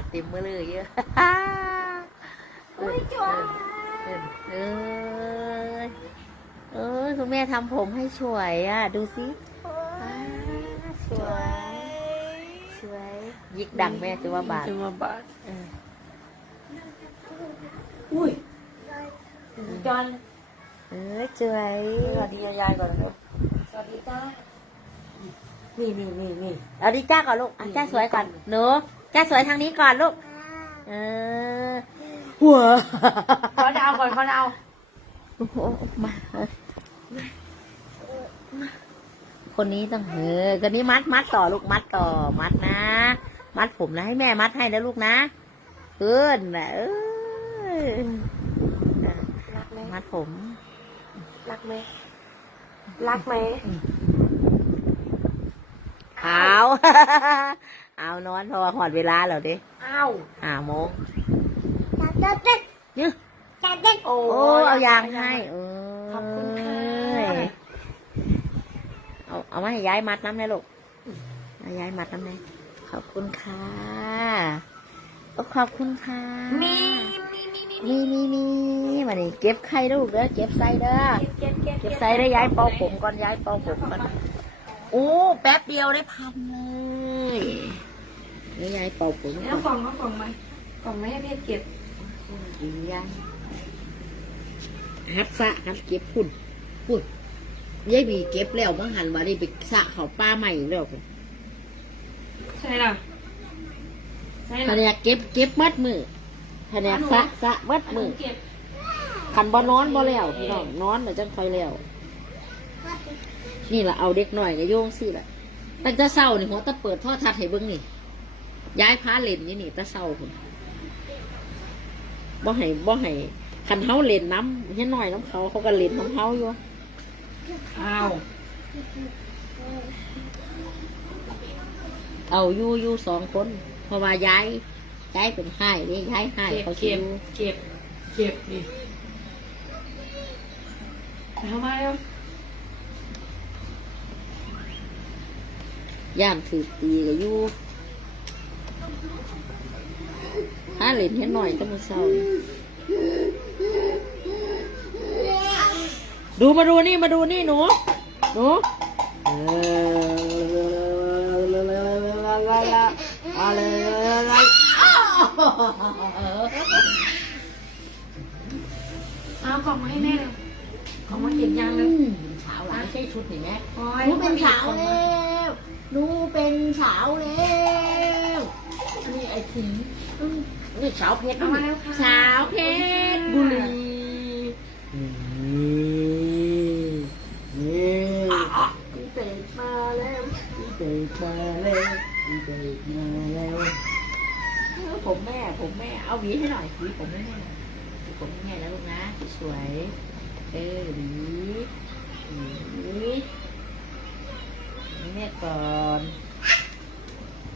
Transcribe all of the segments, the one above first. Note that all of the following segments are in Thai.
ดเต็มมือเลยเยอะเออเออเออเออคุณแม่ทำผมให้สวยอะ ดูสิอ่าสวยสวยยิกดังแม่จะว่าบาทจะมาบาดเอออุ้ยจอนเออสวยสวัสดียายก่อนนะสวัสดีจ้านี่นี่นี่นี่เอาดิจ้าก่อนลูกอะจ้าสวยก่อนหนู จ้าสวยทางนี้ก่อนลูก เออหัวขอดาวก่อนขอดาวโอ้โหมาเออมาคนนี้ต้องเออคนนี้มัดมัดต่อลูกมัดต่อมัดนะ มัดผมนะให้แม่มัดให้นะลูกนะเอิ้นนะเออรักไหมมัดผม รักไหมรักไหม เอาเอานอนเพราะว่าหอดเวลาแล้วดิอ้าวห้าโมงจัดเด็กเนี่ยจัดเด็กโอ้โอ้เอายางให้เออขอบคุณค่ะเอาเอามาให้ย้ายมัดน้ำเลยลูกเอาย้ายมัดน้ำเลยขอบคุณค่ะโอ้ขอบคุณค่ะมีมีมีมีนี่นี่นี่มานี่เก็บไข่ลูกเด้อเก็บไส้เด้อเก็บเก็บเก็บไส้ได้ย้ายเป่าผมก่อนย้ายเป่าผมก่อน โอ้แป๊บเดียวได้พันเลยนี่ย้ายเป่าผมแล้วก่อนกล่องก็กล่องไหมกล่องไหมให้พี่เก็บกินย้ายฮัดสะฮัดเก็บพุ่นพุ่นยายบีเก็บแล้วมังหันมาได้ไปสะเขาป้าใหม่แล้วพุ่นใช่ล่ะใช่แผล่ะนกเก็บเก็บมัดมือแผนกสะสะมัดมือเก็บขันบ่นอนบ่แล้วพี่น้องนอนแล้วจังคอยแล้ว นี่ล่ะเอาเด็กหน่อยก็โยงสิล่ะตั้งแต่เศร้านี่หัวตะเปิดท่อทัดให้เบิ่งนี่ ย้ายพาเล่นนี่นี่แตะเศร้าพุ่นบ่ให้บ่ให้คันเฮาเล่นน้ำเฮ็ดน้อยน้ำเขาเขาก็เล่นน้ำเฮาอยู่อ้าวเอาอยู่อยู่สองคน เพราะว่าย้ายย้ายเป็นให้นี่ย้ายให้เก็บเขาเก็บชิวเก็บเก็บนี่ทำไมอะ ย่านถือตีก็อยู่หาเล่นเฮ็ดน้อยแตะมื้อเช้านี่ดูมาดูนี่มาดูนี่หนูหนูเอออะไรอะไรเอากล่องมาให้แม่เลยกล่องมาเก็บยางเลยเช้าหลานใช่ชุดนี่แม่โอ้หยนูเป็นสาวแล้วหนูเป็น สาวแล้วนี่ไอ้ผีอืมนี่สาวเพชรเอามาแล้วค่ะสาวเพชรบุรีนี่พี่เตะมาแล้วพี่เตะมาแล้วพี่เตะมาแล้วเออผมแม่ผมแม่เอาหวีให้หน่อยหวีผมให้แม่หน่อยหวีผมให้แม่แล้วลูกนะสวยๆเออหวีหวีแม่ก่อน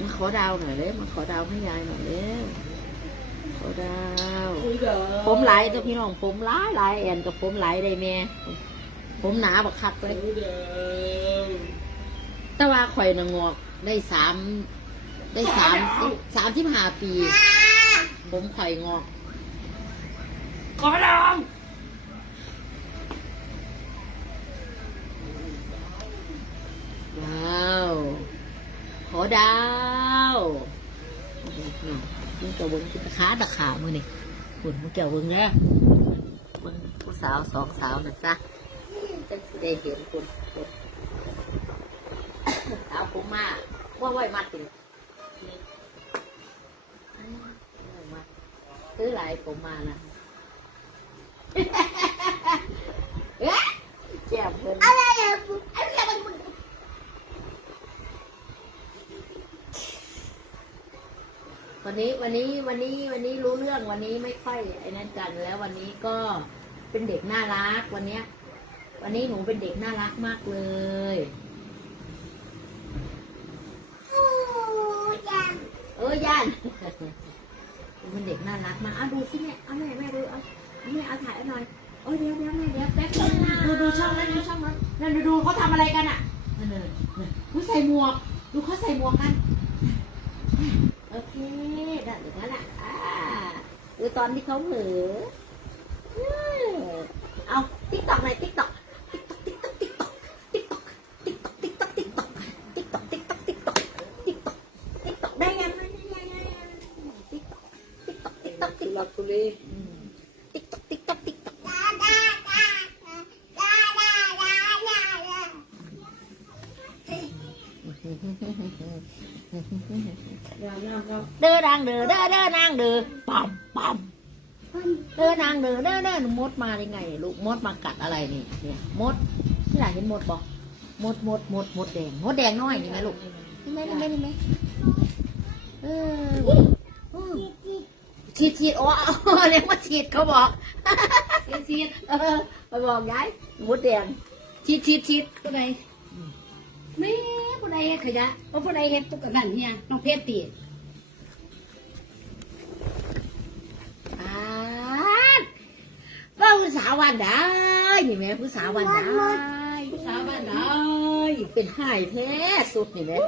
มาขอดาวหน่อยเลยมาขอดาวให้ยายหน่อยเร็วขอดาวผมไหลายตัวพี่น้องผมหลายหลายแอนกับผมไหลายได้แม่ผมหนาบักคักเลยแต่ว่าข่อยนางอกได้สามได้สามสามที่ห้าปี ผมข่อยงอกขอลองว้ ดาวมึงเกี่ยวเบิ้งตะขาตะขามือนี่คุณมึงเกี่ยวเบิ้งนะเบิ้งผู้สาวสองสาวนะจ๊ะจะได้เห็นคุณสาวผมมาว่าไหวมัดติซื้อหลายผมมานะเอ๊ะแจ่มเพิ่นนี้วันนี้วันนี้วันนี้รู้เรื่องวันนี้ไม่ค่อยไอ้นั่นกันแล้ววันนี้ก็เป็นเด็กน่ารักวันเนี้ย วันนี้หนูเป็นเด็กน่ารักมากเลยเออย่านเป็นเด็กน่ารักมากเอาดูสิแม่เอาแม่แม่ดูเอาเอาแม่เอาถ่ายเอาหน่อยโอ้ยเดี๋ยวเดี๋ยวแม่เดี๋ยวแป๊บนึงดูดูช่องนั้นดูช่องนั้นนั่นดูดูเขาทำอะไรกันอะนั่นนั่นนั่นเขาใส่หมวก ดูเขาใส่หมวกกันโอ เคได้เดี๋ยวนั้นอะอ่าดูตอนที่เขาเผลอเอเอาติ๊กตอกหน่อยติ๊กตอกติ๊กตอกติ๊กตอกติ๊กตอกติ๊กตอกติ๊กตอกติ๊กตอกติ๊กตอกติ๊กตอกติ๊กตอกติ๊กตอกติ๊กตอกติ๊กตอกได้ยังได้ยังได้ยังติ๊กตอกติ๊กตอกติ๊กตอกติ๊กตอกทุเรศติ๊กตอกติ๊กตอกติ๊กตอก อย่าอย่าครับ เด้อนางเด้อเด้อเด้อนางเด้อปั๊มปั๊มเด้อนางเด้อเด้อเด้อมดมาได้ไง ลูกมดมากัดอะไรนี่เนี่ยมดที่ไหนเห็นมดบอกมดมดมดมดแดงมดแดงน้อยนี่ไหมลูกนี่ไหมนี่ไหมนี่ไหมเออเออฉีดฉีดโอ้เรียกว่าฉีดเขาบอกฉีดฉีดเออไปบอกยายมดแดงฉีดฉีดฉีดผู้ใดแม่ ผู้ใดเฮ็ดขยะว่าผู้ใดเฮ็ดตุกกะนั่นเฮียน้องเพชรตีอ่าว่าผู้สาววันได้นี่แม่ผู้สาววันได้ผู้สาวบ้านไหนเป็นหายแท้สุดนี่แม่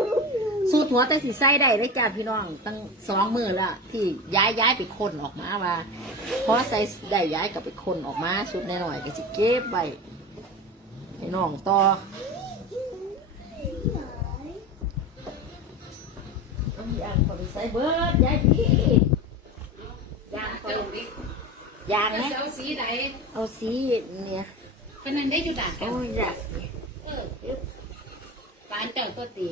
สุดหัวแต่สีไส้ได้ได้จ้าพี่น้องตั้งสองมือละที่ย้ายย้ายไปคนออกมาว่าเพราะใส่ได้ย้ายกลับไปคนออกมาสุดแน่หน่อยก็สิเก็บไว้ให้น้องต่อเอาอย่างเขาไปใส่เบิร์ดย้ายพี่ยางเขาเจ้าดิยางแล้วไหมเจ้าสีใดเอาสีเนี่ยเป็นนั่นได้อยู่ด่านเจ้าโอ้ยอยากเออปานเจ้าตัวตี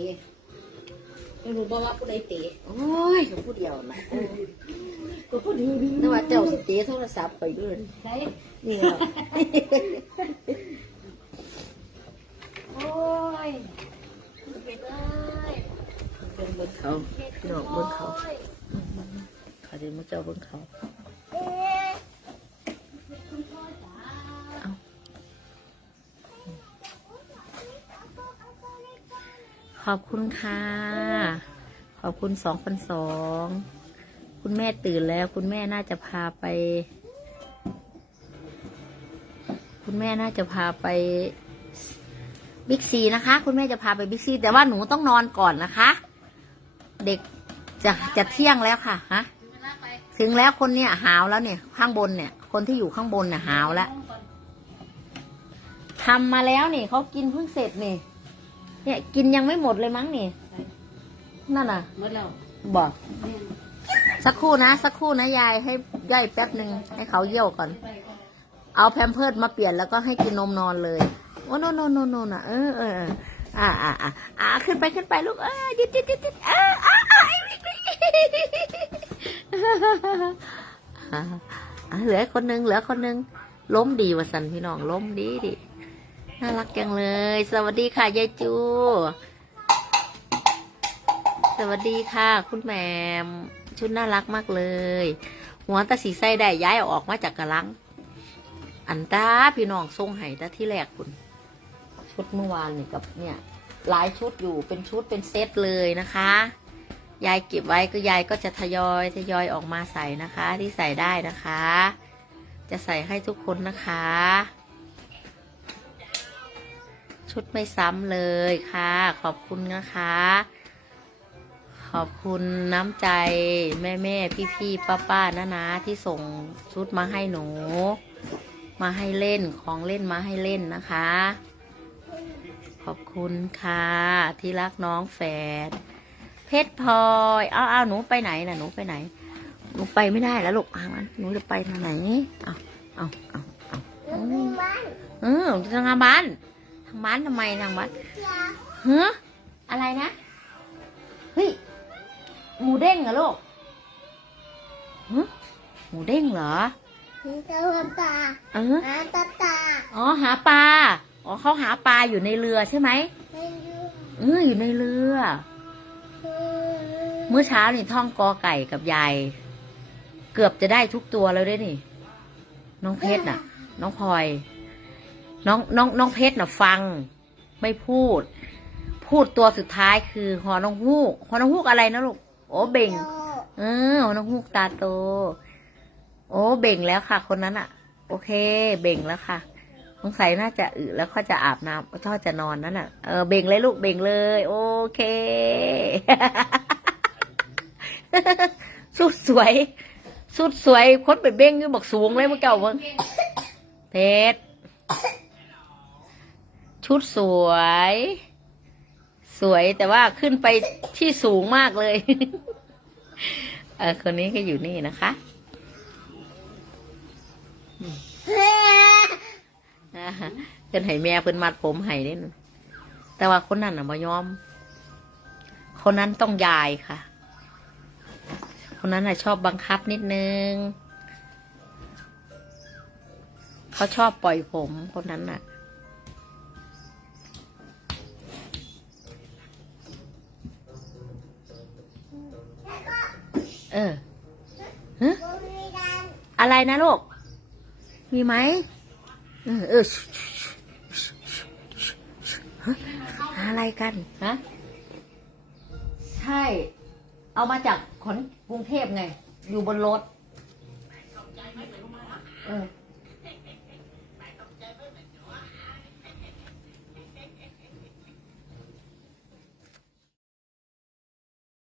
ไม่รู้บ่ว่าผู้ใดตีโอ้ยก็พูดเดียวนะก็พูดดีดีแต่ว่าเจ้าสเตโทรศัพท์ไปด้วยใช่นี่เหรอโอ้ยเพชรเอ้ย เป็น บนเขาพี่น้องบนเขาเขาเดินมาเจ้าบนเขาเอาขอบคุณค่ะ ขอบคุณสองพันสอง คุณแม่ตื่นแล้ว คุณแม่น่าจะพาไป คุณแม่น่าจะพาไปบิ๊กซีนะคะ คุณแม่จะพาไปบิ๊กซีแต่ว่าหนูต้องนอนก่อนนะคะ เด็กจะจะเที่ยงแล้วค่ะฮะถึงแล้วคนเนี่ยหาวแล้วเนี่ย ข้างบนเนี่ย คนที่อยู่ข้างบนเนี่ยหาวแล้วทำมาแล้วนี่เขากินเพิ่งเสร็จนี่เนี่ยกินยังไม่หมดเลยมั้งนี่นั่นน่ะหมดแล้วบอกสักครู่นะสักครู่นะยายให้ย่อยแป๊บหนึ่งให้เขาเยี่ยวก่อน เอาแพมเพิร์ดมาเปลี่ยนแล้วก็ให้กินนมนอนเลยโอ้โนโนโนโนนะเออเอออ่าอ่าอ่าขึ้นไปขึ้นไปลูกเออยุดยุดยุดยุดเอออ่าอ่าไอ้วิกวิกอ่าอ่า เหลือคนหนึงเหลือคนหนึงล้มดีวะสันพี่น้องล้มดีดิน่ารักจังเลย สวัสดีค่ะยายจู สวัสดีค่ะ คุณแหมมชุดน่ารักมากเลย หัวตาสีไส้ได้ย้ายอออกมาจากกระลัง อันตาพี่น้องทรงไห้ตาที่แรกคุณชุดเมื่อวานนี่กับเนี่ย หลายชุดอยู่เป็นชุดเป็นเซตเลยนะคะ ยายเก็บไว้ก็ยายก็จะทยอยทยอยออกมาใส่นะคะ ที่ใส่ได้นะคะ จะใส่ให้ทุกคนนะคะ ชุดไม่ซ้ำเลยค่ะ ขอบคุณนะคะ ขอบคุณน้ำใจแม่แม่พี่พี่ป้าป้าน้านาที่ส่งชุดมาให้หนู มาให้เล่นของเล่นมาให้เล่นนะคะ ขอบคุณค่ะที่รักน้องแฝด เพชรพลอยเอาเอาหนูไปไหนน่ะหนูไปไหน หนูไปไม่ได้แล้วลูกอะงั้นหนูจะไปทางไหนเอาเอาเอาเอาเออทางบ้านทางบ้านทำไมทางบ้านเฮ้ออะไรนะเฮ้ยหมูเด้งเหรอลูกฮะหมูเด้งเหรอตาตาเออตาตาอ๋อหาปลาอ๋อเขาหาปลาอยู่ในเรือใช่ไหมไม่รู้เอออยู่ในเรือคือ เมื่อเช้านี่ท่องกอไก่กับยาย เกือบจะได้ทุกตัวแล้วด้วยนี่ น้องเพชรน่ะ น้องพลอย น้องน้องน้องเพชรน่ะ ฟัง ไม่พูด พูดตัวสุดท้ายคือหอน้องฮูกหอน้องฮูกอะไรนะลูกโอ้เบ่ง เออหอน้องฮูกตาโต โอ้เบ่งแล้วค่ะ คนนั้นอะ โอเค เบ่งแล้วค่ะ สงสัยน่าจะอึแล้วก็จะอาบน้ำชอบจะนอนนั่นน่ะ เออเบ่งเลยลูกเบ่งเลย โอเค สุดสวย สุดสวยคนไปเบ่งคือบอกสูงเลยเมื่อเก่าเมื่อเพชรชุดสวย สวยแต่ว่าขึ้นไปที่สูงมากเลย เออคนนี้ก็อยู่นี่นะคะ เพิ่นให้แม่เพิ่นมัดผมให้เด้นแต่ว่าคนนั้นน่ะบ่ยอม คนนั้นต้องยายค่ะ คนนั้นน่ะชอบบังคับนิดนึงเขาชอบปล่อยผมคนนั้นน่ะเออฮะอะไรนะลูก มีไหม เอออะอะไรกันฮะใช่ เอามาจากขอนกรุงเทพไง อยู่บนรถ เออ